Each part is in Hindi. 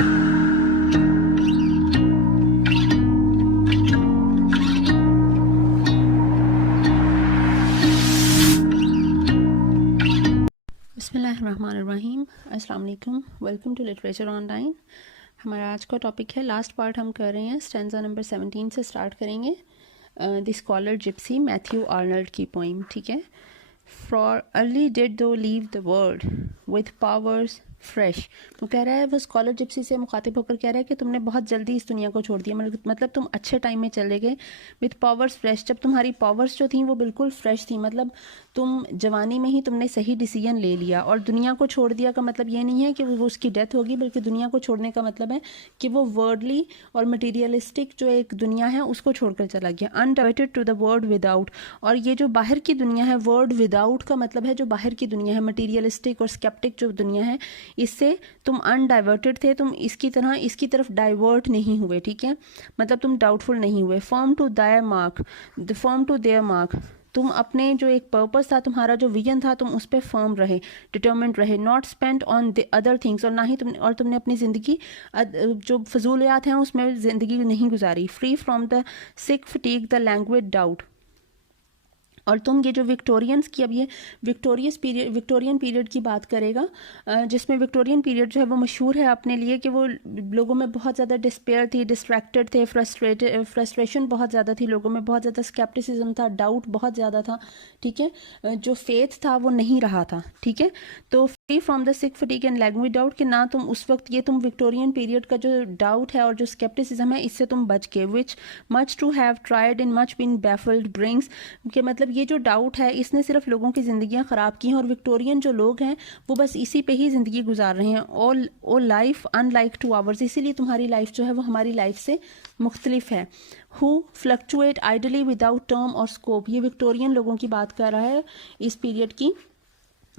बिस्मिल्लाहिर्रहमानिर्रहीम, अस्सलाम वालेकुम, वेलकम टू लिटरेचर ऑनलाइन। हमारा आज का टॉपिक है, लास्ट पार्ट हम कर रहे हैं, स्टैंजा नंबर 17 से स्टार्ट करेंगे। The scholar Gypsy, Matthew Arnold की पोइम, ठीक है। फॉर अर्ली डिड दो leave the world with powers fresh. वो कह रहा है, वो स्कॉलर जिप्सी से मुखातिब होकर कह रहा है कि तुमने बहुत जल्दी इस दुनिया को छोड़ दिया, मतलब तुम अच्छे टाइम में चले गए। विथ पावर्स फ्रेश, जब तुम्हारी पावर्स जो थी वो बिल्कुल फ्रेश थी, मतलब तुम जवानी में ही तुमने सही डिसीजन ले लिया। और दुनिया को छोड़ दिया का मतलब ये नहीं है कि वो उसकी डेथ होगी, बल्कि दुनिया को छोड़ने का मतलब है कि वो वर्डली और मटीरियलिस्टिक जो एक दुनिया है उसको छोड़कर चला गया। अनडाइवर्टेड टू द वर्ड विदाउट, और ये जो बाहर की दुनिया है, वर्ड विदाउट का मतलब है जो बाहर की दुनिया है, मटीरियलिस्टिक और स्केप्टिक जो दुनिया है, इससे तुम अनडाइवर्टेड थे, तुम इसकी तरफ डाइवर्ट नहीं हुए, ठीक है, मतलब तुम डाउटफुल नहीं हुए। फर्म टू देयर मार्क, तुम अपने जो एक पर्पस था, तुम्हारा जो विजन था, तुम उस पर फर्म रहे, डिटर्मिनेंट रहे। Not spent on the other things, और ना ही तुमने अपनी ज़िंदगी जो फजूलियात हैं उसमें ज़िंदगी नहीं गुजारी। Free from the sick fatigue the language doubt, और तुम ये जो विक्टोरियंस की, अब ये विक्टोरियन पीरियड की बात करेगा, जिसमें विक्टोरियन पीरियड जो है वो मशहूर है अपने लिए कि वो लोगों में बहुत ज़्यादा डिस्पेयर थी, डिस्ट्रैक्टेड थे, फ्रस्ट्रेशन बहुत ज़्यादा थी, लोगों में बहुत ज़्यादा स्केप्टिसिज्म था, डाउट बहुत ज़्यादा था, ठीक है, जो फेथ था वो नहीं रहा था, ठीक है। तो free from the sick fatigue and language doubt, कि ना तुम उस वक्त ये तुम विक्टोरियन पीरियड का जो डाउट है और जो स्केप्टिसिज्म है इससे तुम बच गए। Which much to have tried in much been baffled brings, कि मतलब ये जो डाउट है इसने सिर्फ लोगों की ज़िंदगियां ख़राब की हैं, और विक्टोरियन जो लोग हैं वो बस इसी पे ही ज़िंदगी गुजार रहे हैं। All life unlike two hours, इसीलिए तुम्हारी लाइफ जो है वो हमारी लाइफ से मुख्तलिफ है। Who fluctuate ideally without term और स्कोप, ये विक्टोरियन लोगों की बात कर रहा है इस पीरियड की,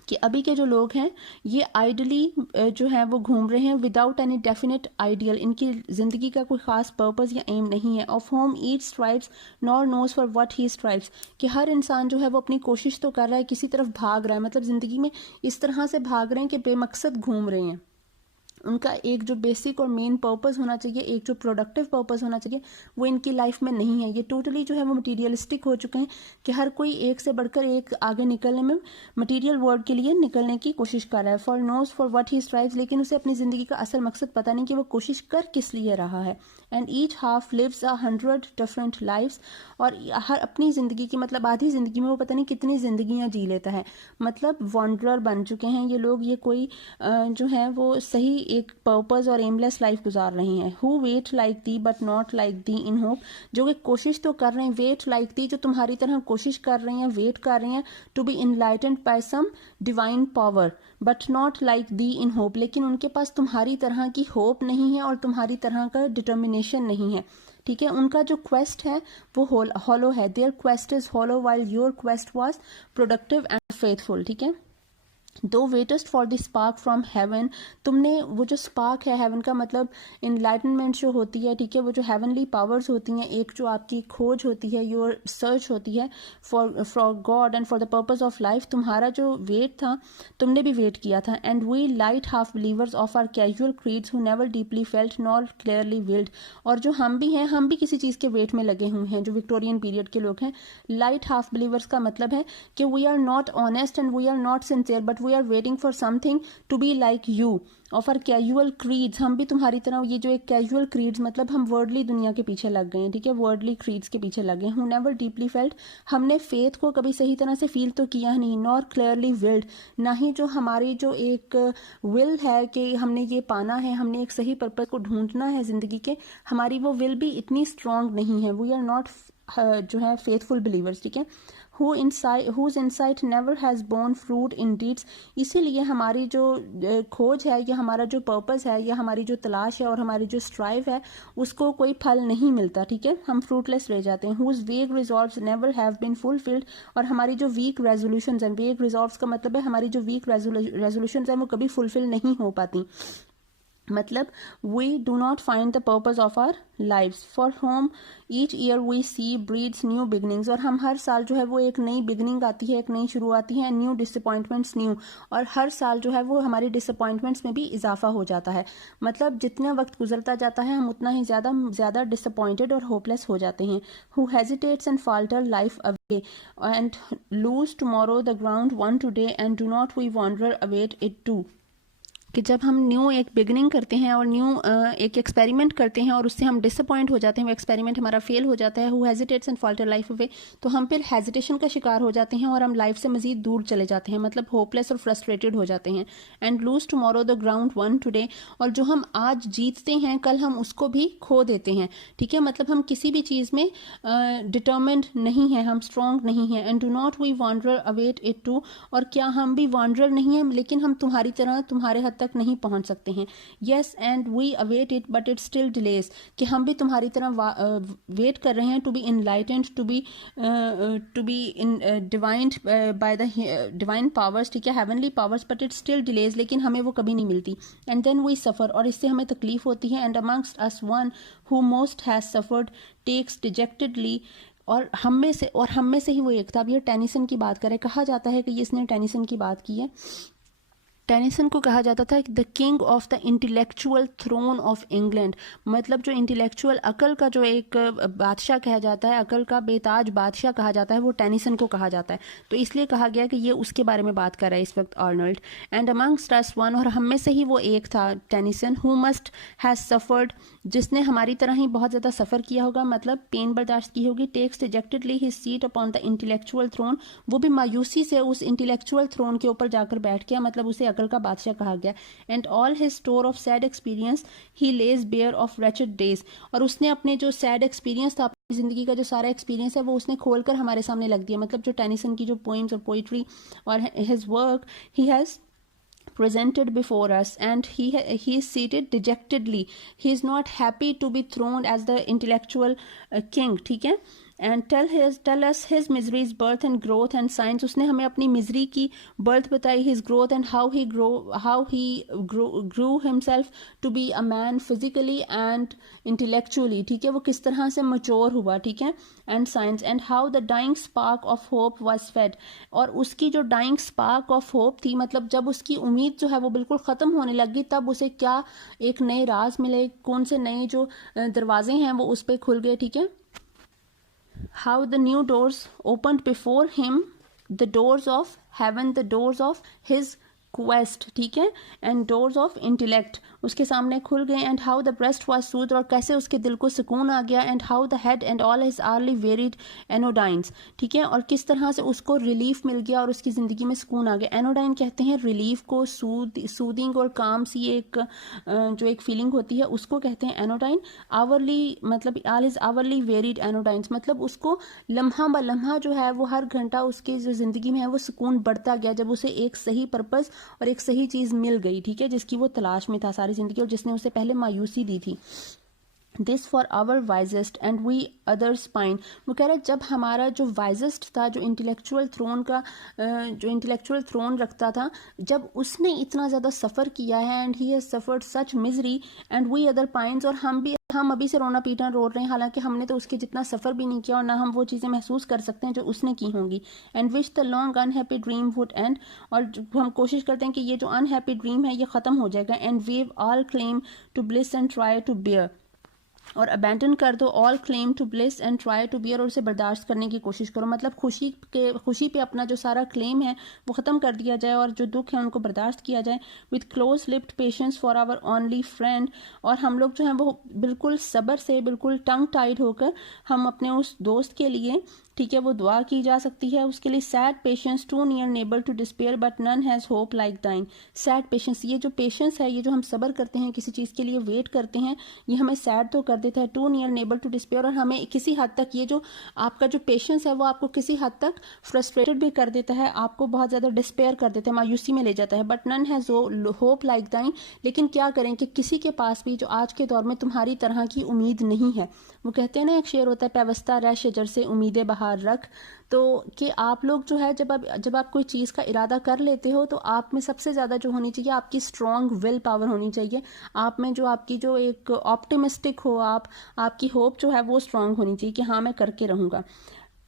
कि अभी के जो लोग हैं ये आइडली जो है वो घूम रहे हैं, विदाउट एनी डेफिनेट आइडियल, इनकी ज़िंदगी का कोई ख़ास पर्पस या एम नहीं है। Of whom each strives nor knows for what he strives, कि हर इंसान जो है वो अपनी कोशिश तो कर रहा है, किसी तरफ भाग रहा है, मतलब ज़िंदगी में इस तरह से भाग रहे हैं कि बेमकसद घूम रहे हैं। उनका एक जो बेसिक और मेन पर्पस होना चाहिए, एक जो प्रोडक्टिव पर्पस होना चाहिए, वो इनकी लाइफ में नहीं है। ये टोटली जो है वो मटीरियलिस्टिक हो चुके हैं कि हर कोई एक से बढ़कर एक आगे निकलने में, मटीरियल वर्ल्ड के लिए निकलने की कोशिश कर रहा है। For knows for what he strives, लेकिन उसे अपनी ज़िंदगी का असल मकसद पता नहीं कि वो कोशिश कर किस लिए रहा है। And each half lives 100 different lives, और हर अपनी ज़िंदगी की, मतलब आधी ज़िंदगी में वो पता नहीं कितनी ज़िंदगियाँ जी लेता है, मतलब वॉन्डरर बन चुके हैं ये लोग। ये कोई जो है वो सही एक पर्पस और एमलेस लाइफ गुजार रहे हैं। Who wait like thee but not like thee in hope, जो कि कोशिश तो कर रहे हैं, वेट लाइक दी, जो तुम्हारी तरह कोशिश कर रहे हैं, वेट कर रहे हैं, to be enlightened by some divine power, but not like thee in hope, लेकिन उनके पास तुम्हारी तरह की होप नहीं है और तुम्हारी तरह का डिटर्मिनेशन नहीं है, ठीक है। उनका जो क्वेस्ट है वो हॉलो है, their quest is hollow while your quest was productive and faithful, ठीक है। Thou waitest for the spark from heaven, तुमने वो जो स्पार्क है, हेवन का मतलब इनलाइटनमेंट जो होती है, ठीक है, वो जो हेवनली पावर्स होती हैं, एक जो आपकी खोज होती है, योर सर्च होती है for God and for the purpose of life, तुम्हारा जो वेट था तुमने भी वेट किया था। And we light half believers of our casual creeds who never deeply felt not clearly willed, और जो हम भी हैं, हम भी किसी चीज़ के वेट में लगे हुए हैं, जो विक्टोरियन पीरियड के लोग हैं। लाइट हाफ बिलीवर्स का मतलब है कि we are not honest and we are not sincere, but we are waiting for something to be like you of our casual creeds, हम भी तुम्हारी तरह, ये जो एक casual creeds मतलब हम वर्डली दुनिया के पीछे लग गए हैं, ठीक है, वर्डली creeds के पीछे लग गए हैं। who never deeply felt, हमने faith को कभी सही तरह से फील तो किया नहीं, nor clearly willed, ना ही जो हमारी जो एक will है कि हमने ये पाना है, हमने एक सही पर्पस को ढूंढना है जिंदगी के, हमारी वो will भी इतनी strong नहीं है। we are not जो है faithful believers, ठीक है। whose insight never has borne fruit in deeds, इसीलिए हमारी जो खोज है या हमारा जो पर्पस है या हमारी जो तलाश है और हमारी जो स्ट्राइव है उसको कोई फल नहीं मिलता, ठीक है, हम फ्रूटलेस रह जाते हैं। whose vague resolves never have been fulfilled, और हमारी जो वीक रेजोल्यूशंस हैं, vague resolves का मतलब है हमारी जो वीक रेजोल्यूशंस हैं वो कभी फुलफिल नहीं हो पाती। मतलब we do not find the purpose of our lives for whom each year we see breeds new beginnings, और हम हर साल जो है वो एक नई बिगनिंग आती है, एक नई शुरू आती है, न्यू डिसअपॉइंटमेंट्स न्यू, और हर साल जो है वो हमारी डिसअपॉइंटमेंट्स में भी इजाफा हो जाता है। मतलब जितना वक्त गुजरता जाता है हम उतना ही ज़्यादा डिसअपॉइंटेड और होपलेस हो जाते हैं। Who hesitates and falter life away and lose tomorrow the ground won today and do not we wander await it too, कि जब हम न्यू एक बिगनिंग करते हैं और न्यू एक एक्सपेरिमेंट करते हैं और उससे हम डिसअपॉइंट हो जाते हैं, वो एक्सपेरिमेंट हमारा फेल हो जाता है, who hesitates and falter life away, तो हम फिर हेजिटेशन का शिकार हो जाते हैं और हम लाइफ से मजीद दूर चले जाते हैं, मतलब होपलेस और फ्रस्ट्रेटेड हो जाते हैं। And lose tomorrow the ground won today, और जो हम आज जीतते हैं कल हम उसको भी खो देते हैं। ठीक है, मतलब हम किसी भी चीज़ में डिटर्मिन्ड नहीं है, हम स्ट्रॉन्ग नहीं है। And do not we wander await it too, और क्या हम भी वॉन्डर नहीं है लेकिन हम तुम्हारी तरह तुम्हारे हद तक नहीं पहुंच सकते हैं। Yes and we await it but it still delays, कि हम भी तुम्हारी तरह वेट कर रहे हैं to be enlightened, to be in divined by the divine powers, ठीक है, heavenly powers, but it still delays, लेकिन हमें वो कभी नहीं मिलती। एंड देन वी सफ़र, और इससे हमें तकलीफ होती है। And amongst us one who most has suffered takes dejectedly, और हम में से ही वो एक था। अब ये टेनिसन की बात करें, कहा जाता है कि इसने टेनिसन की बात की है। टेनिसन को कहा जाता था the king of the intellectual throne of England, मतलब जो इंटेलेक्चुअल अकल का जो एक बादशाह कहा जाता है, अकल का बेताज बादशाह कहा जाता है, वो टेनिसन को कहा जाता है। तो इसलिए कहा गया कि ये उसके बारे में बात कर रहा है इस वक्त Arnold. And amongst us one, और हम में से ही वो एक था Tennyson, who must has suffered, जिसने हमारी तरह ही बहुत ज़्यादा सफ़र किया होगा, मतलब पेन बर्दाश्त की होगी। Takes dejectedly his seat upon the intellectual throne, वो भी मायूसी से उस इंटेलेक्चुअल थ्रोन के ऊपर जाकर बैठ गया, मतलब उसे अकल का बादशाह कहा गया। And all his store of sad experience he lays bare of wretched days, और उसने अपने जो सैड एक्सपीरियंस था, अपनी जिंदगी का जो सारा एक्सपीरियंस है वो उसने खोलकर हमारे सामने लग दिया। मतलब जो टेनिसन की जो पोइम्स और पोइट्री और his work he has presented before us, and he is seated dejectedly, he is not happy to be throned as the intellectual king, ठीक है। And tell us his misery's birth and growth and signs, उसने हमें अपनी मिजरी की बर्थ बताई, his growth and how he grew himself to be a man physically and intellectually, ठीक है, वो किस तरह से mature हुआ, ठीक है। And science and how the dying spark of hope was fed, और उसकी जो dying spark of hope थी, मतलब जब उसकी उम्मीद जो है वो बिल्कुल ख़त्म होने लगी, तब उसे क्या एक नए राज मिले, कौन से नए जो दरवाजे हैं वो उस पर खुल गए, ठीक है। How the new doors opened before him, the doors of heaven, the doors of his quest, ठीक है, एंड डोर्स ऑफ इंटेलेक्ट उसके सामने खुल गए। And how the breast was soothed, और कैसे उसके दिल को सुकून आ गया। And how the head and all his hourly varied anodynes, ठीक है, और किस तरह से उसको रिलीफ मिल गया और उसकी ज़िंदगी में सुकून आ गया। एनोडाइन कहते हैं रिलीफ को, सूदिंग और काम सी एक जो एक फीलिंग होती है उसको कहते हैं एनोडाइन। आवरली मतलब ऑल हिज आवरली वेरिड एनोडाइंस, मतलब उसको लम्हा ब लम्हा जो है वो हर घंटा उसकी जो ज़िंदगी में है वो सुकून बढ़ता गया, जब उसे एक सही पर्पज़ और एक सही चीज़ मिल गई, ठीक है, जिसकी वो तलाश में था सारी ज़िंदगी और जिसने उसे पहले मायूसी दी थी। This for our wisest and we others pine, वो कह रहा है जब हमारा जो वाइजेस्ट था, जो इंटेलेक्चुअल थ्रोन रखता था, जब उसने इतना ज़्यादा सफ़र किया है, and he has suffered such misery and we other pines, और हम अभी से रोना पीटना रो रहे हैं, हालांकि हमने तो उसके जितना सफ़र भी नहीं किया और ना हम वो चीज़ें महसूस कर सकते हैं जो उसने की होंगी। And wish the long unhappy dream would and, और हम कोशिश करते हैं कि ये जो अनहैप्पी ड्रीम है ये ख़त्म हो जाएगा। And waive all claim to bliss and try to bear, और अबैंडन कर दो all claim to bliss and try to bear, और उसे बर्दाश्त करने की कोशिश करो, मतलब खुशी पे अपना जो सारा क्लेम है वो ख़त्म कर दिया जाए और जो दुख है उनको बर्दाश्त किया जाए। With close lipped patience for our only friend, और हम लोग जो हैं वो बिल्कुल सब्र से, बिल्कुल टंग टाइड होकर हम अपने उस दोस्त के लिए, ठीक है, वो दुआ की जा सकती है उसके लिए। Sad patience too near neighbour to despair but none has hope like thine, sad patience, ये जो पेशेंस है, ये जो हम सब्र करते हैं, किसी चीज़ के लिए वेट करते हैं, ये हमें सैड तो कर देता है। To near neighbour to despair, और हमें किसी हद तक ये जो आपका जो पेशेंस है वो आपको किसी हद तक फ्रस्ट्रेटेड भी कर देता है, आपको बहुत ज़्यादा डिस्पेयर कर देता है, मायूसी में ले जाता है। But none has hope like thine, लेकिन क्या करें कि किसी के पास भी जो आज के दौर में तुम्हारी तरह की उम्मीद नहीं है। वो कहते हैं ना, एक शेर होता है, पैवस्ता रह शजर से उम्मीदें बहार रख, तो कि आप लोग जो है जब आप कोई चीज़ का इरादा कर लेते हो तो आप में सबसे ज़्यादा जो होनी चाहिए आपकी स्ट्रॉन्ग विल पावर होनी चाहिए, आप में जो आपकी जो एक ऑप्टिमिस्टिक हो, आपकी होप जो है वो स्ट्रॉन्ग होनी चाहिए कि हाँ मैं करके रहूँगा।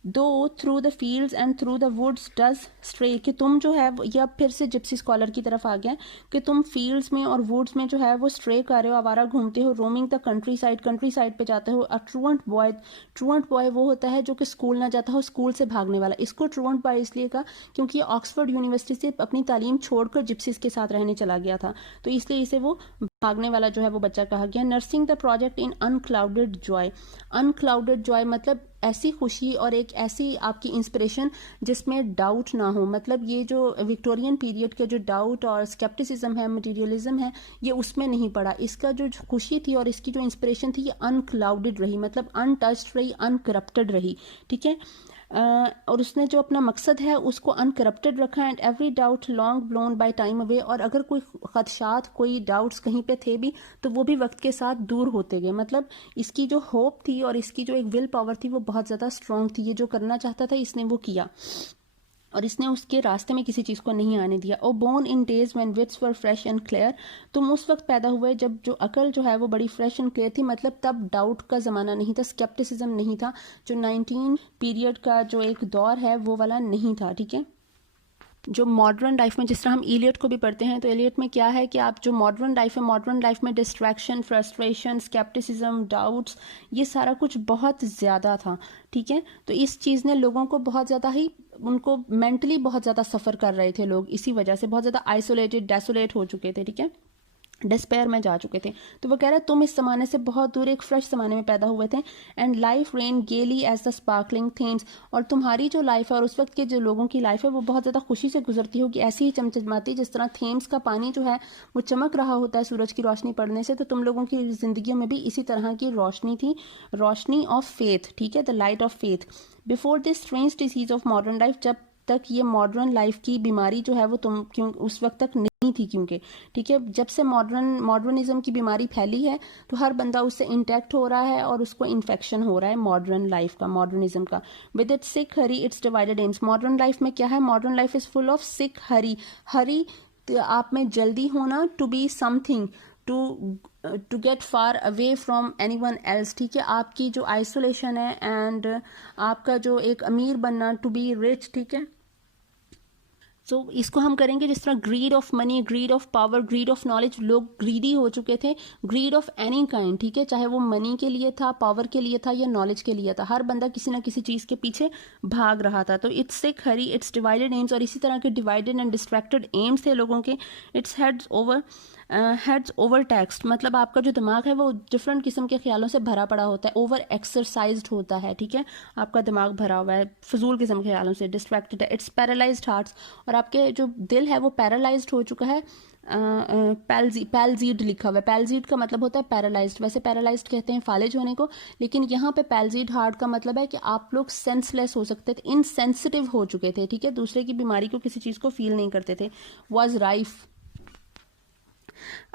Thou through the fields and through the woods does stray, कि तुम जो है ये अब फिर से जिप्सी स्कॉलर की तरफ आ गया कि तुम फील्ड्स में और वुड्स में जो है वो स्ट्रे कर रहे हो, आवारा घूमते हो, रोमिंग द कंट्री साइड पे जाते हो। अ ट्रूएंट बॉय वो होता है जो कि स्कूल ना जाता हो, स्कूल से भागने वाला। इसको ट्रूएंट बॉय इसलिए कहा क्योंकि ऑक्सफोर्ड यूनिवर्सिटी से अपनी तालीम छोड़कर जिप्सीज के साथ रहने चला गया था, तो इसलिए इसे वो भागने वाला जो है वो बच्चा कहा गया। Nursing the project in unclouded joy, unclouded joy मतलब ऐसी खुशी और एक ऐसी आपकी इंस्पिरेशन जिसमें डाउट ना हो, मतलब ये जो विक्टोरियन पीरियड के जो डाउट और स्केप्टिसिज्म है, मटेरियलिज्म है, ये उसमें नहीं पड़ा। इसका जो खुशी थी और इसकी जो इंस्पिरेशन थी ये अनक्लाउडेड रही, मतलब अनटच्ड रही, अनकरप्टेड रही, ठीक है। और उसने जो अपना मकसद है उसको अनकरप्टेड रखा। And every doubt long blown by time away, और अगर कोई खदशात, कोई डाउट्स कहीं पे थे भी तो वो भी वक्त के साथ दूर होते गए। मतलब इसकी जो होप थी और इसकी जो एक विल पावर थी वो बहुत ज़्यादा स्ट्रॉन्ग थी। ये जो करना चाहता था इसने वो किया और इसने उसके रास्ते में किसी चीज़ को नहीं आने दिया। O born in days when wits were fresh and clear, तुम उस वक्त पैदा हुए जब जो अकल जो है वो बड़ी फ्रेश एंड क्लियर थी, मतलब तब डाउट का ज़माना नहीं था, स्केप्टिसिज्म नहीं था, जो 19 पीरियड का जो एक दौर है वो वाला नहीं था, ठीक है। जो मॉडर्न लाइफ में, जिस तरह हम इलियट को भी पढ़ते हैं, तो इलियट में क्या है कि आप जो मॉडर्न लाइफ है, मॉडर्न लाइफ में डिस्ट्रैक्शन, फ्रस्ट्रेशन, स्केप्टिसिज्म, डाउट्स, ये सारा कुछ बहुत ज़्यादा था, ठीक है। तो इस चीज़ ने लोगों को बहुत ज़्यादा ही, उनको मेंटली बहुत ज़्यादा सफ़र कर रहे थे लोग, इसी वजह से बहुत ज़्यादा आइसोलेटेड, डेसोलेट हो चुके थे, ठीक है, डिस्पेयर में जा चुके थे। तो वो कह रहा है तुम इस ज़माने से बहुत दूर एक फ्रेश ज़माने में पैदा हुए थे। एंड लाइफ रेन गेली एज द स्पार्कलिंग थीम्स, और तुम्हारी जो लाइफ है और उस वक्त के जो लोगों की लाइफ है वो बहुत ज़्यादा खुशी से गुजरती होगी, ऐसी ही चमचमाती, जिस तरह थेम्स का पानी जो है वो चमक रहा होता है सूरज की रोशनी पड़ने से। तो तुम लोगों की ज़िंदगियों में भी इसी तरह की रोशनी थी, रोशनी ऑफ फेथ, ठीक है, the light of faith. Before this strange disease of modern life, जब तक ये मॉडर्न लाइफ की बीमारी जो है वो तुम क्यों उस वक्त तक नहीं थी, क्योंकि ठीक है जब से मॉडर्निज्म की बीमारी फैली है तो हर बंदा उससे इंटैक्ट हो रहा है और उसको इन्फेक्शन हो रहा है मॉडर्न लाइफ का, मॉडर्निज्म का। With its sick hurry its divided aims, modern life में क्या है, modern life is full of sick hurry, hurry आप में जल्दी होना, to be something, to get far away from anyone else, ठीक है, आपकी जो आइसोलेशन है एंड आपका जो एक अमीर बनना, टू बी रिच, ठीक है। सो इसको हम करेंगे जिस तरह greed of money, greed of power, greed of knowledge, लोग ग्रीडी हो चुके थे, ग्रीड ऑफ एनी काइंड, ठीक है, चाहे वो मनी के लिए था, पावर के लिए था या नॉलेज के लिए था, हर बंदा किसी ना किसी चीज़ के पीछे भाग रहा था। तो it's sick hurry its divided AIIMS, और इसी तरह के डिवाइडेड एंड डिस्ट्रैक्टेड एम्स थे लोगों के। इट्स हेड्स ओवर टैक्सड, मतलब आपका जो दिमाग है वो डिफरेंट किस्म के ख्यालों से भरा पड़ा होता है, ओवर एक्सरसाइज्ड होता है, ठीक है, आपका दिमाग भरा हुआ है फजूल किस्म के ख्यालों से, डिस्ट्रैक्टेड है। इट्स पैरालाइज्ड हार्ट्स, और आपके जो दिल है वो पैरालाइज्ड हो चुका है, पैलजीड लिखा हुआ है, पैलजीड का मतलब होता है पैरालाइज्ड, वैसे पैरालाइज्ड कहते हैं फालिज होने को, लेकिन यहाँ पे पैलजीड हार्ट का मतलब है कि आप लोग सेंसलेस हो सकते थे, इनसेंसिटिव हो चुके थे, ठीक है, दूसरे की बीमारी को, किसी चीज़ को फील नहीं करते थे। वॉज राइफ,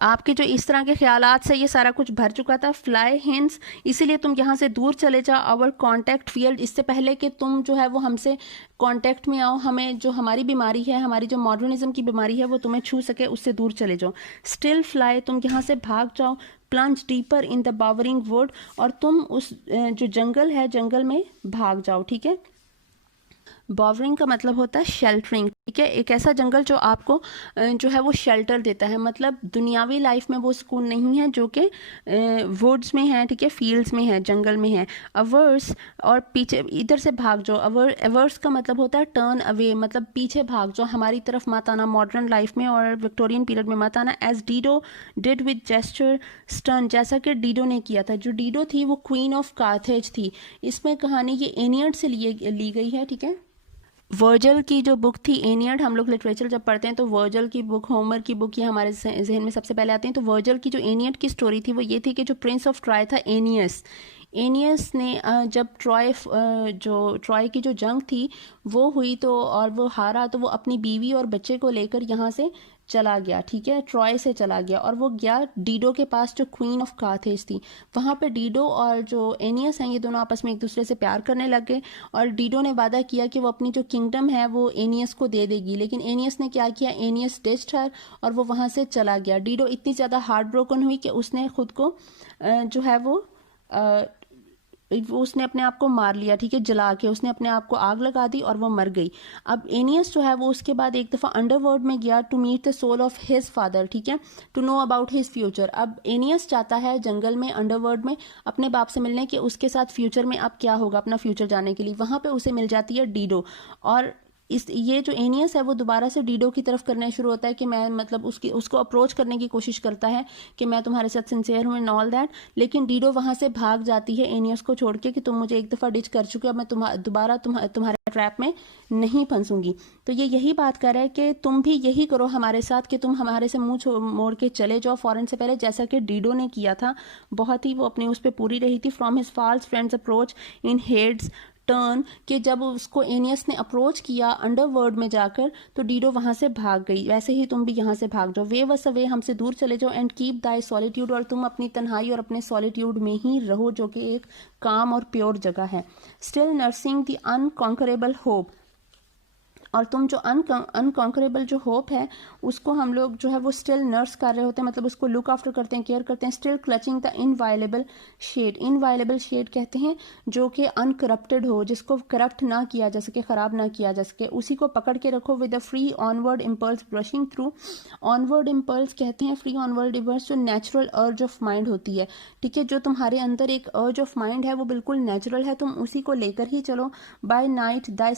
आपके जो इस तरह के ख्यालात से ये सारा कुछ भर चुका था। फ्लाई हिंस, इसीलिए तुम यहाँ से दूर चले जाओ। आवर कॉन्टैक्ट फील्ड, इससे पहले कि तुम जो है वो हमसे कॉन्टैक्ट में आओ, हमें जो हमारी बीमारी है, हमारी जो मॉडर्निज्म की बीमारी है वो तुम्हें छू सके, उससे दूर चले जाओ। स्टिल फ्लाई, तुम यहाँ से भाग जाओ। Plunge deeper in the bowering wood, और तुम उस जो जंगल है जंगल में भाग जाओ, ठीक है। बॉवरिंग का मतलब होता है शेल्टरिंग, ठीक है, एक ऐसा जंगल जो आपको जो है वो शेल्टर देता है, मतलब दुनियावी लाइफ में वो सुकून नहीं है जो कि वुड्स में है, ठीक है, फील्ड्स में है, जंगल में है। अवर्स, और पीछे इधर से भाग जाओ। अवर्स का मतलब होता है टर्न अवे, मतलब पीछे भाग जाओ, हमारी तरफ मत आना, मॉडर्न लाइफ में और विक्टोरियन पीरियड में मत आना। As Dido did with gesture stern, जैसा कि डीडो ने किया था। जो डीडो थी वो क्वीन ऑफ कार्थेज थी। इसमें कहानी ये एनियड से ली गई है, ठीक है। वर्जल की जो बुक थी एनियड, हम लोग लिटरेचर जब पढ़ते हैं तो वर्जल की बुक, होमर की बुक, ये हमारे जहन में सबसे पहले आती हैं। तो वर्जल की जो एनियड की स्टोरी थी वो ये थी कि जो प्रिंस ऑफ ट्रॉय था एनियस ने जब ट्रॉय की जो जंग थी वो हुई तो और वो हारा, तो वो अपनी बीवी और बच्चे को लेकर यहाँ से चला गया, ठीक है, ट्रॉय से चला गया और वो गया डीडो के पास जो क्वीन ऑफ कार्थेज थी। वहाँ पे डीडो और जो एनियस हैं ये दोनों आपस में एक दूसरे से प्यार करने लग गए और डीडो ने वादा किया कि वो अपनी जो किंगडम है वो एनियस को दे देगी, लेकिन एनियस ने क्या किया, एनियस डिस्ड हर और वो वहाँ से चला गया। डीडो इतनी ज़्यादा हार्ट ब्रोकन हुई कि उसने खुद को जो है वो उसने अपने आप को मार लिया, ठीक है, जला के उसने अपने आप को आग लगा दी और वो मर गई। अब एनियस जो है वो उसके बाद एक दफ़ा अंडरवर्ल्ड में गया to meet the soul of his father, ठीक है, to know about his future. अब एनियस चाहता है जंगल में अंडरवर्ल्ड में अपने बाप से मिलने के, उसके साथ फ्यूचर में अब क्या होगा, अपना फ्यूचर जानने के लिए। वहाँ पे उसे मिल जाती है डीडो और ये जो एनियस है वो दोबारा से डीडो की तरफ करना शुरू होता है कि मैं मतलब उसको अप्रोच करने की कोशिश करता है कि मैं तुम्हारे साथ सिंसियर हूँ एंड ऑल दैट, लेकिन डीडो वहाँ से भाग जाती है एनियस को छोड़ के कि तुम मुझे एक दफ़ा डिच कर चुके हो, अब मैं दोबारा तुम्हारे ट्रैप में नहीं फंसूंगी। तो ये यही बात कर रहा है कि तुम भी यही करो हमारे साथ कि तुम हमारे से मुंह मोड़ के चले जाओ फॉरेन से पहले, जैसा कि डीडो ने किया था। बहुत ही वो अपनी उस पर पूरी रही थी। From his false friends approach in Hades turn, कि जब उसको एनियस ने अप्रोच किया अंडरवर्ल्ड में जाकर तो डीडो वहां से भाग गई। वैसे ही तुम भी यहाँ से भाग जाओ, वे वस अवे, हमसे दूर चले जाओ, एंड कीप दाई सॉलिट्यूड, और तुम अपनी तन्हाई और अपने सॉलिट्यूड में ही रहो जो कि एक काम और प्योर जगह है। Still nursing the unconquerable hope, और तुम जो अनकॉन्करेबल जो होप है उसको हम लोग जो है वो स्टिल नर्स कर रहे होते हैं, मतलब उसको लुक आफ्टर करते हैं, केयर करते हैं। Still clutching the inviolable shade, inviolable shade कहते हैं जो कि अनकरप्टेड हो, जिसको करप्ट ना किया जा सके, खराब ना किया जा सके, उसी को पकड़ के रखो। With a free onward impulse brushing through, onward impulse कहते हैं फ्री ऑनवर्ड इम्पल्स जो नेचुरल अर्ज ऑफ माइंड होती है, ठीक है, जो तुम्हारे अंदर एक अर्ज ऑफ माइंड है वो बिल्कुल नेचुरल है, तुम उसी को लेकर ही चलो। By night the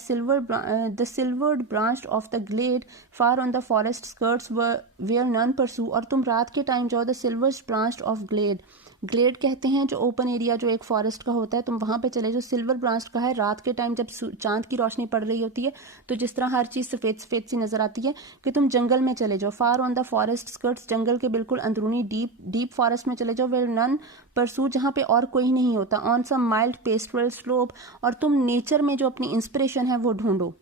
silvered branch of the glade far on the forest skirts where none pursue, और तुम रात के टाइम जाओ the silvered branch of glade, glade कहते हैं जो ओपन एरिया जो एक फॉरेस्ट का होता है, तुम वहां पे चले जाओ। सिल्वर ब्रांच का है, रात के टाइम जब चांद की रोशनी पड़ रही होती है तो जिस तरह हर चीज सफेद सफेद सी नजर आती है कि तुम जंगल में चले जाओ। फार ऑन द फॉरेस्ट स्कर्ट्स, जंगल के बिल्कुल अंदरूनी डीप फॉरेस्ट में चले जाओ। वेयर नन परसू, जहाँ पे और कोई नहीं होता। On some mild pastoral slope, और तुम नेचर में जो अपनी इंस्पिरेशन है वो ढूंढो।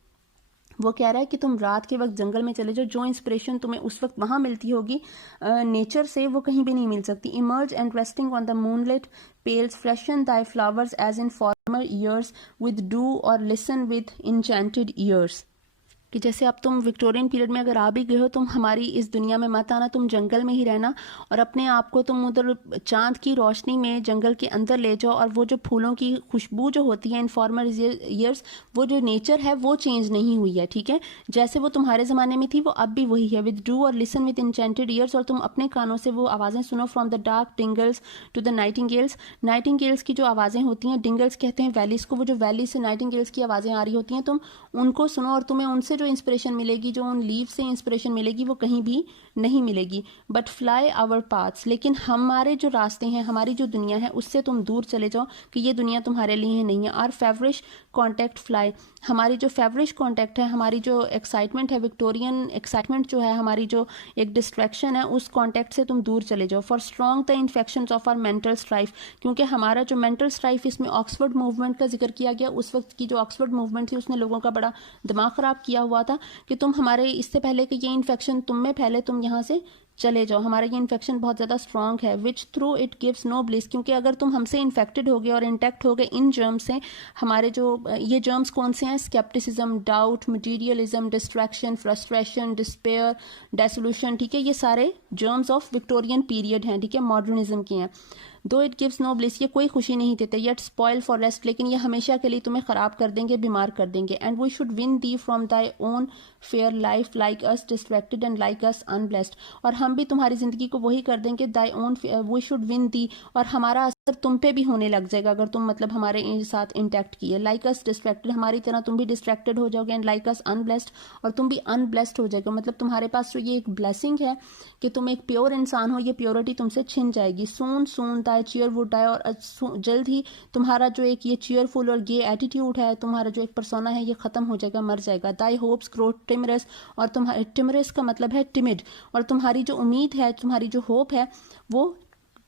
वो कह रहा है कि तुम रात के वक्त जंगल में चले जाओ, जो इंस्पिरेशन तुम्हें उस वक्त वहां मिलती होगी नेचर से वो कहीं भी नहीं मिल सकती। Emerge and resting on the moonlit pales freshen thy flowers as in former years with dew, और लिसन विद इंचेंटेड ईयर्स, कि जैसे अब तुम विक्टोरियन पीरियड में अगर आ भी गए हो, तुम हमारी इस दुनिया में मत आना, तुम जंगल में ही रहना और अपने आप को तुम उधर चांद की रोशनी में जंगल के अंदर ले जाओ। और वो जो फूलों की खुशबू जो होती है इन फॉर्मर ईयर्स, वो जो नेचर है वो चेंज नहीं हुई है, ठीक है, जैसे वो तुम्हारे ज़माने में थी वो अब भी वही है। विद डू और लिसन विद इंचेंटेड ईयर्स, और तुम अपने कानों से वो आवाज़ें सुनो। From the dark dingles to the nightingales, nightingales की जो आवाज़ें होती हैं, डिंगल्स कहते हैं वैलीज को, वो जो वैली से नाइटिंगेल्स की आवाज़ें आ रही होती हैं तुम उनको सुनो, और तुम्हें उनसे जो इंस्पिरेशन मिलेगी, जो उन लीव से इंस्पिरेशन मिलेगी वो कहीं भी नहीं मिलेगी। बट फ्लाई आवर पाथ्स, लेकिन हमारे जो रास्ते हैं, हमारी जो दुनिया है उससे तुम दूर चले जाओ कि ये दुनिया तुम्हारे लिए नहीं है। आर फेवरिश कॉन्टैक्ट फ्लाई, हमारी जो फेवरिश कॉन्टैक्ट है, हमारी जो एक्साइटमेंट है, विक्टोरियन एक्साइटमेंट जो है, हमारी जो एक डिस्ट्रैक्शन है, उस कॉन्टैक्ट से तुम दूर चले जाओ। For strong the infections of our mental strife, क्योंकि हमारा जो मेंटल स्ट्राइफ, इसमें ऑक्सफोर्ड मूवमेंट का जिक्र किया गया। उस वक्त की जो ऑक्सफोर्ड मूवमेंट थी उसने लोगों का बड़ा दिमाग ख़राब किया हुआ था कि तुम हमारे, इससे पहले कि ये इन्फेक्शन तुम में फैले, तुम यहाँ से चले जाओ, हमारा ये इन्फेक्शन बहुत ज़्यादा स्ट्रॉन्ग है। Which through it gives no bliss, क्योंकि अगर तुम हमसे इन्फेक्टेड हो गए और इंटैक्ट हो गए इन जर्म्स से, हमारे जो ये जर्म्स कौन से हैं, scepticism, doubt, materialism, distraction, frustration, despair, dissolution, ठीक है, ये सारे जर्म्स ऑफ विक्टोरियन पीरियड हैं, ठीक है, मॉडर्निज्म के हैं। दो इट गिव्स नो ब्लिस, ये कोई खुशी नहीं देते। येट स्पॉइल फॉर रेस्ट, लेकिन ये हमेशा के लिए तुम्हें खराब कर देंगे, बीमार कर देंगे। And we should win thee from thy own fair life like us distracted and like us unblessed, और हम भी तुम्हारी जिंदगी को वही कर देंगे। Thy own we should win thee, और हमारा असर तुम पे भी होने लग जाएगा अगर तुम मतलब हमारे साथ इंटैक्ट किए। लाइक अस डिस्ट्रैक्टेड, हमारी तरह तुम भी डिस्ट्रैक्टेड हो जाओगे। एंड लाइक अस अनब्लेस्ड, और तुम भी अनब्लेस्ड हो जाएगा, मतलब तुम्हारे पास जो ये एक ब्लेसिंग है कि तुम एक प्योर इंसान हो, ये प्योरिटी तुमसे छिन जाएगी। सून सून दाई चीयर वुड डाई, और जल्द ही तुम्हारा जो एक ये चीयरफुल और ये एटीट्यूड है, तुम्हारा जो एक पर्सोना है, ये खत्म हो जाएगा, मर जाएगा। दाई होप्स ग्रो टिमरस, और तुम्हारे टिमरस का मतलब है टिमिड, और तुम्हारी जो उम्मीद है, तुम्हारी जो होप है वो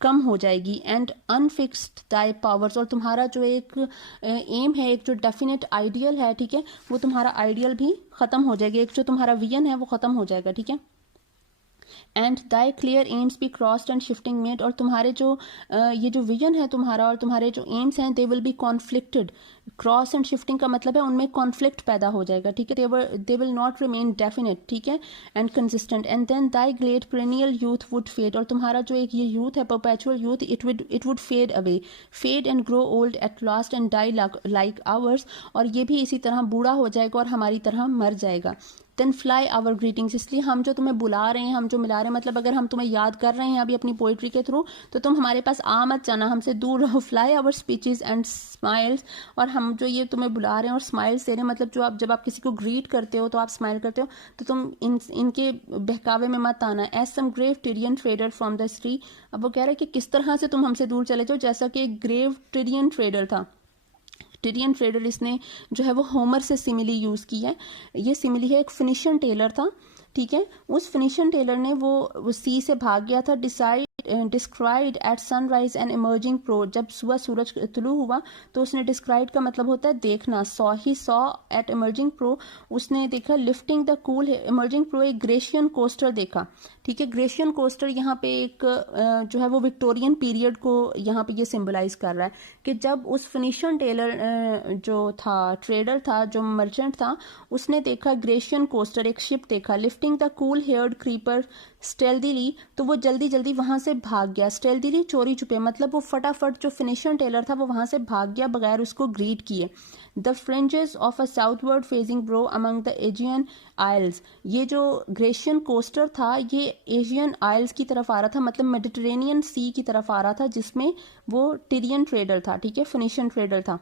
कम हो जाएगी। एंड अनफिक्स्ड दाई पावर्स, और तुम्हारा जो एक एम है, एक जो डेफिनेट आइडियल है, ठीक है, वो तुम्हारा आइडियल भी खत्म हो जाएगा, एक जो तुम्हारा विजन है वो खत्म हो जाएगा, ठीक है। And thy clear AIIMS B crossed and shifting made, और तुम्हारे जो ये जो विजन है तुम्हारा और तुम्हारे जो एम्स हैं they will be conflicted. Cross and shifting का मतलब है उनमें कॉन्फ्लिक्ट पैदा हो जाएगा, ठीक है. They will not remain definite, ठीक है, and consistent. And then thy great perennial youth would fade, और तुम्हारा जो एक ये यूथ है perpetual youth, it would fade away, fade and grow old at last and die like ours, और ये भी इसी तरह बूढ़ा हो जाएगा और हमारी तरह मर जाएगा. देन फ्लाई आवर ग्रीटिंग्स, इसलिए हम जो तुम्हें बुला रहे हैं, हम जो मिला रहे हैं, मतलब अगर हम तुम्हें याद कर रहे हैं अभी अपनी पोइट्री के थ्रू, तो तुम हमारे पास आ मत जाना, हमसे दूर रहो. Fly our speeches and smiles, और हम जो ये तुम्हें बुला रहे हैं और स्माइल्स दे रहे हैं, मतलब जो आप जब आप किसी को ग्रीट करते हो तो आप स्माइल करते हो, तो तुम इनके बहकावे में मत आना. As some grave Tyrian trader from the sea, अब वो कह रहे हैं कि किस तरह से तुम हमसे दूर चले जाओ, जैसा कि एक ग्रेव टिरियन ट्रेडर था. टिरियन ट्रेडर, इसने जो है वो होमर से सिमिली यूज़ की है. ये सिमिली है, एक फिनिशियन टेलर था, ठीक है. उस फिनिशियन टेलर ने वो सी से भाग गया था. Descried at sunrise and emerging prow, जब सुबह सूरज तुलू हुआ तो उसने डिस्क्राइड का मतलब होता है देखना. He saw at emerging pro, उसने देखा. Lifting the cool, emerging pro एक ग्रेशियन कोस्टर देखा, ठीक है. ग्रेशियन कोस्टर यहाँ पे एक जो है वो विक्टोरियन पीरियड को यहाँ पे ये सिंबलाइज कर रहा है कि जब उस फिनिशियन टेलर जो था, ट्रेडर था, जो मर्चेंट था, उसने देखा ग्रेशियन कोस्टर, एक शिप देखा. Lifting the cool haired creeper stealthily, तो वो जल्दी जल्दी वहां से भाग गया. स्टेल्दीली चोरी छुपे, मतलब वो फटाफट, जो फिनिशियन टेलर था वो वहां से भाग गया बगैर उसको ग्रीट किए. The fringes of a southward facing brow among the Aegean isles, ये जो ग्रेशियन कोस्टर था ये एशियन आइल्स की तरफ आ रहा था, मतलब मेडिटेरेनियन सी की तरफ आ रहा था, जिसमें वो टिरियन ट्रेडर था, ठीक है, फिनिशियन ट्रेडर था,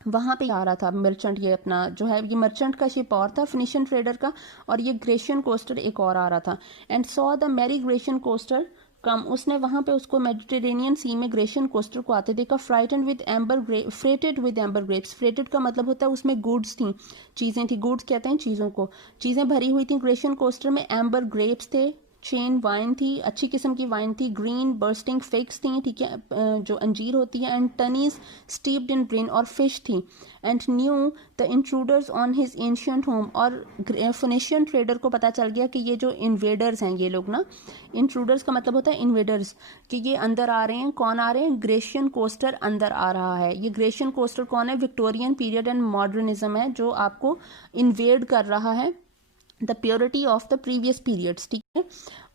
वहां पे आ रहा था मर्चेंट. ये अपना जो है ये मर्चेंट का शिप और था फिनिशियन ट्रेडर का, और ये ग्रेशियन कोस्टर एक और आ रहा था. And saw the merry Grecian coaster come, उसने वहां पे उसको मेडिटेरेनियन सी में ग्रेशियन कोस्टर को आते देखा. Frightened with amber grapes, fretted का मतलब होता है उसमें गुड्स थी, चीजें थी. गुड्स कहते हैं चीजों को, चीजें भरी हुई थी. ग्रेशियन कोस्टर में एम्बर ग्रेप्स थे, चेन वाइन थी, अच्छी किस्म की वाइन थी. ग्रीन बर्स्टिंग फिग्स थी, ठीक है, जो अंजीर होती है. एंड टनीज स्टीप्ड इन ब्रेन, और फिश थी. And new the intruders on his ancient home, और फिनिशियन ट्रेडर को पता चल गया कि ये जो इन्वेडर्स हैं, ये लोग ना, इंट्रूडर्स का मतलब होता है इन्वेडर्स, कि ये अंदर आ रहे हैं. कौन आ रहे हैं? ग्रेशियन कोस्टर अंदर आ रहा है. ये ग्रेशियन कोस्टर कौन है? विक्टोरियन पीरियड एंड मॉडर्निज्म है, जो आपको इन्वेड कर रहा है the purity of the previous periods, ठीक है.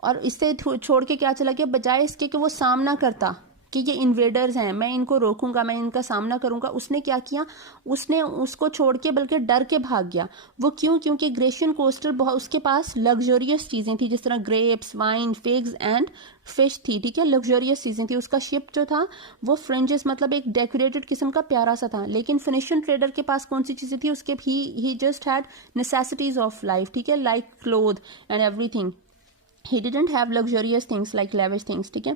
और इससे छोड़ के क्या चला गया, बजाय इसके कि वो सामना करता कि ये इन्वेडर्स हैं, मैं इनको रोकूंगा, मैं इनका सामना करूंगा, उसने क्या किया, उसने उसको छोड़ के बल्कि डर के भाग गया. वो क्यों? क्योंकि ग्रेशियन कोस्टर बहुत, उसके पास लग्जरियस चीजें थी, जिस तरह grapes, wine, figs and fish थी, ठीक है, लग्जरियस चीजें थी. उसका शिप जो था वो फ्रिंजेस, मतलब एक डेकोरेटेड किस्म का प्यारा सा था. लेकिन फिनिशियन ट्रेडर के पास कौन सी चीजें थी? उसके ही just had necessities of life, ठीक है, like cloth and everything. He didn't have luxurious things like lavish things, ठीक है.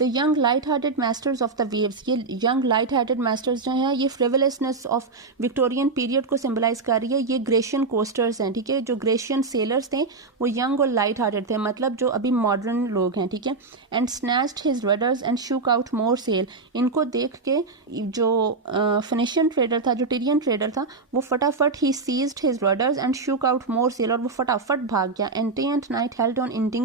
The young light-hearted masters of the waves, ये young light-hearted masters जो हैं, ये frivolousness of Victorian period को symbolize कर रही है. ये ग्रेशियन कोस्टर्स हैं, ठीक है, जो ग्रेशियन सेलर्स थे वो young और light-hearted थे, मतलब जो अभी मॉडर्न लोग हैं, ठीक है. And snatched his rudders and shook out more sail, इनको देख के जो फिनिशियन ट्रेडर था, जो टिरियन ट्रेडर था, वो फटाफट he seized his rudders and shook out more sail, और वो फटाफट भाग गया. And day and night held on indignantly,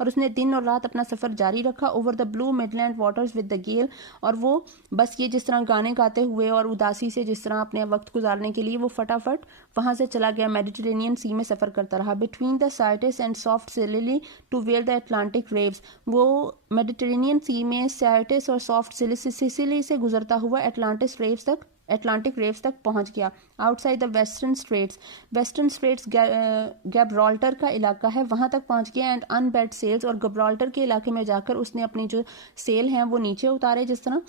और उसने दिन और रात अपना सफर जारी रखा. Over the blue midland waters with the gale, और वो बस ये जिस तरह गाने गाते हुए और उदासी से जिस तरह अपने वक्त गुजारने के लिए वो फटाफट वहां से चला गया, मेडिटेरेनियन सी में सफर करता रहा. Between the Syrtes and soft Sicily to where the Atlantic waves, वो मेडिटेरेनियन सी में साइटिस और सॉफ्ट सिसिली से गुजरता हुआ अटलांटिक वेव्स तक पहुंच गया. आउटसाइड द वेस्टर्न स्ट्रेट्स गैब्राल्टर का इलाका है, वहां तक पहुंच गया. एंड अनबेड सेल्स, और गैब्राल्टर के इलाके में जाकर उसने अपनी जो सेल हैं वो नीचे उतारे जिस तरह,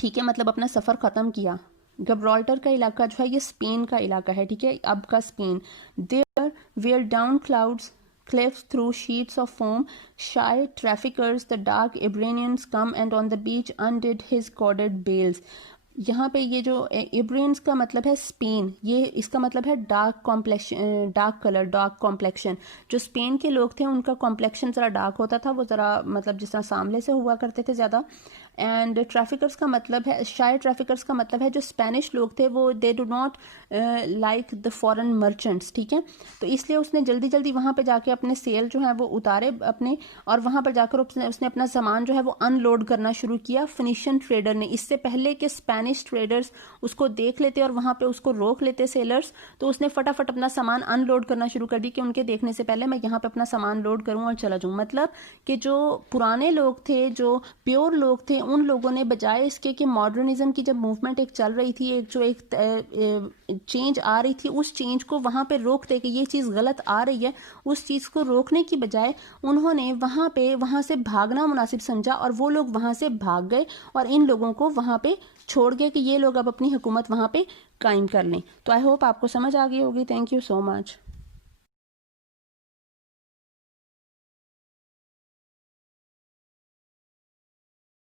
ठीक है, मतलब अपना सफर खत्म किया. गैब्राल्टर का इलाका जो है ये स्पेन का इलाका है, ठीक है, अब का span. There where down clouds cliffs through sheets of foam, shy traffickers, the dark Ebranians come, and on the beach undid his corded bales. यहाँ पे ये जो इब्रियंस का मतलब है स्पेन, ये इसका मतलब है dark complexion, dark colour, dark complexion. जो स्पेन के लोग थे उनका कॉम्प्लेक्शन ज़रा डार्क होता था, वो ज़रा मतलब जिस तरह सांवले से हुआ करते थे ज़्यादा। एंड ट्रैफिकर्स का मतलब है, शायद ट्रैफिकर्स का मतलब है जो स्पेनिश लोग थे वो they do not like the foreign merchants, ठीक है। तो इसलिए उसने जल्दी जल्दी वहाँ पे जाके अपने सेल जो है वो उतारे अपने, और वहाँ पर जाकर उसने अपना सामान जो है वो अनलोड करना शुरू किया। फिनिशियन ट्रेडर ने, इससे पहले कि स्पेनिश ट्रेडर्स उसको देख लेते और वहाँ पे उसको रोक लेते सेलर्स, तो उसने फटाफट अपना सामान अनलोड करना शुरू कर दी कि उनके देखने से पहले मैं यहाँ पे अपना सामान लोड करूँ और चला जाऊँ। मतलब कि जो पुराने लोग थे, जो प्योर लोग थे, उन लोगों ने बजाय इसके कि मॉडर्निज्म की जब मूवमेंट एक चल रही थी, एक चेंज आ रही थी, उस चेंज को वहाँ पे रोक दे कि ये चीज़ गलत आ रही है, उस चीज़ को रोकने की बजाय उन्होंने वहाँ से भागना मुनासिब समझा और वो लोग वहाँ से भाग गए और इन लोगों को वहाँ पे छोड़ गए कि ये लोग अब अपनी हुकूमत वहाँ पे कायम कर लें। तो आई होप आपको समझ आ गई होगी। Thank you so much.